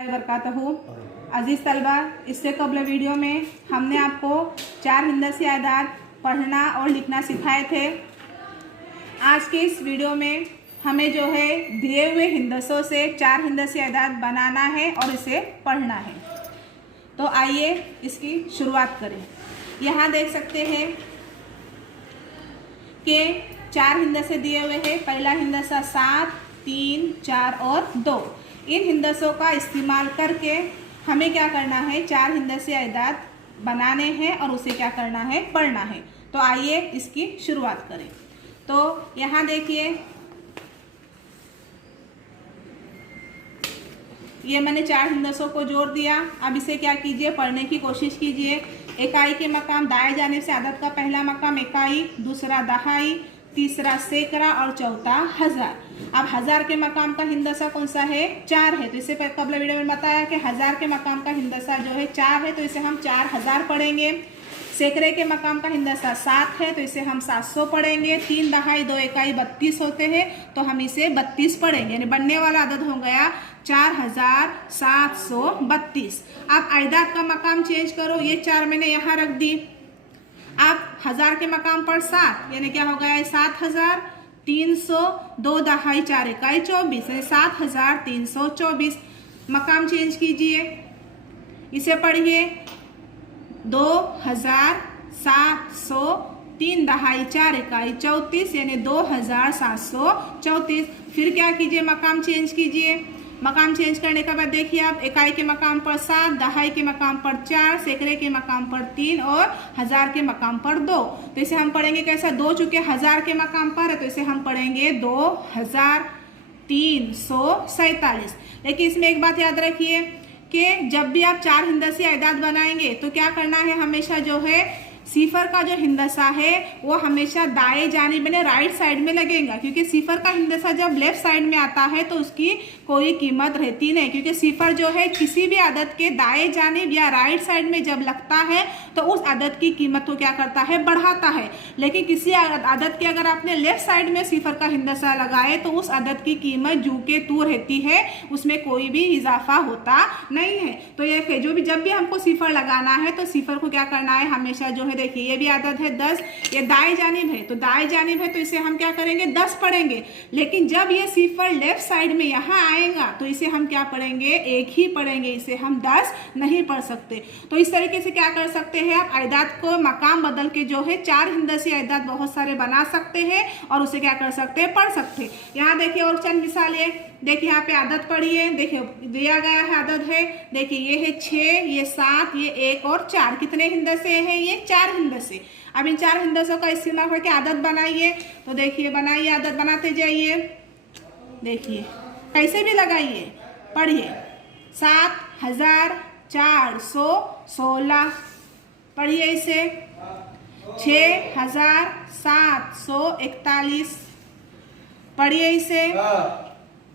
वबरकातहू। अजीज़ तलबा, इससे कबल वीडियो में हमने आपको 4 हिंदसी आदाद पढ़ना और लिखना सिखाए थे। आज के इस वीडियो में हमें जो है दिए हुए हिंदसों से 4 हिंदसी आदाद बनाना है और इसे पढ़ना है। तो आइए इसकी शुरुआत करें। यहाँ देख सकते हैं कि 4 हिंदसे दिए हुए हैं। पहला हिंदसा 7, 3, 4 और 2। इन हिंदसों का इस्तेमाल करके हमें क्या करना है, 4 हिंदसी आदाद बनाने हैं और उसे क्या करना है, पढ़ना है। तो आइए इसकी शुरुआत करें। तो यहाँ देखिए, ये मैंने 4 हिंदसों को जोड़ दिया। अब इसे क्या कीजिए, पढ़ने की कोशिश कीजिए। इकाई के मकाम दाएं जाने से आदद का पहला मकाम इकाई, दूसरा दहाई, तीसरा सैकड़ा और चौथा हजार। अब हजार के मकाम का हिंदसा कौन सा है, 4 है। तो इससे कबल वीडियो में बताया कि हजार के मकाम का हिंदसा जो है 4 है, तो इसे हम 4000 पढ़ेंगे। सैकड़े के मकाम का हिंदसा 7 है, तो इसे हम 700 पढ़ेंगे। 3 दहाई 2 इकाई 32 होते हैं, तो हम इसे 32 पढ़ेंगे। यानी बनने वाला आदद हो गया 4732। अब आदाद का मकाम चेंज करो। ये 4 मैंने यहाँ रख दी। अब हजार के मकाम पर 7, यानी क्या हो गया, 7300। 2 दहाई 4 इकाई 24, यानी 7324। मकाम चेंज कीजिए, इसे पढ़िए 2700। 3 दहाई 4 इकाई 34, यानी 2734। फिर क्या कीजिए, मकाम चेंज कीजिए। मकाम चेंज करने के बाद देखिए, आप इकाई के मकाम पर 7, दहाई के मकाम पर 4, सैकड़े के मकाम पर 3 और हजार के मकाम पर 2। तो इसे हम पढ़ेंगे कैसा, 2 चूंकि हजार के मकाम पर है, तो इसे हम पढ़ेंगे 2347। लेकिन इसमें एक बात याद रखिए कि जब भी आप 4 हिंदसी आदाद बनाएंगे तो क्या करना है, हमेशा जो है सिफर का जो हिंदसा है वो हमेशा दाएं जानिब में, राइट साइड में लगेगा। क्योंकि सिफर का हिंदसा जब लेफ्ट साइड में आता है तो उसकी कोई कीमत रहती नहीं, क्योंकि सिफर जो है किसी भी आदद के दाएं जानिब या राइट साइड में जब लगता है तो उस आदद की कीमत को क्या करता है, बढ़ाता है। लेकिन किसी आदद के अगर आपने लेफ्ट साइड में सिफर का हिंदसा लगाए तो उस आदद की कीमत जू के तू रहती है, उसमें कोई भी इजाफा होता नहीं है। तो ये जो भी जब भी हमको सिफर लगाना है तो सिफर को क्या करना है, हमेशा जो है, देखिए ये भी आदद है 10, ये दाएं जानिब है, तो दाएं जानिब है तो इसे हम क्या करेंगे, 10 पढ़ेंगे। लेकिन जब ये सिफर लेफ्ट साइड में यहाँ आएगा तो इसे हम क्या पढ़ेंगे, 1 ही पढ़ेंगे। इसे हम 10 नहीं पढ़ सकते। तो इस तरीके से क्या कर सकते हैं, आप आदाद को मकाम बदल के जो है 4 हिंदसी आदाद बहुत सारे बना सकते हैं और उसे क्या कर सकते हैं, पढ़ सकते हैं। यहाँ देखिए और चंद मिसालें। देखिए यहाँ पे आदत पढ़िए, देखिए दिया गया है आदत है, देखिए ये है 6, ये 7, ये 1 और 4। कितने हिंदसे हैं, ये 4 हिंदसे। अब इन 4 हिंदसों का इस्तेमाल करके आदत बनाइए। तो देखिए बनाइए, आदत बनाते जाइए। देखिए कैसे भी लगाइए, पढ़िए 7416। पढ़िए इसे 6741। पढ़िए इसे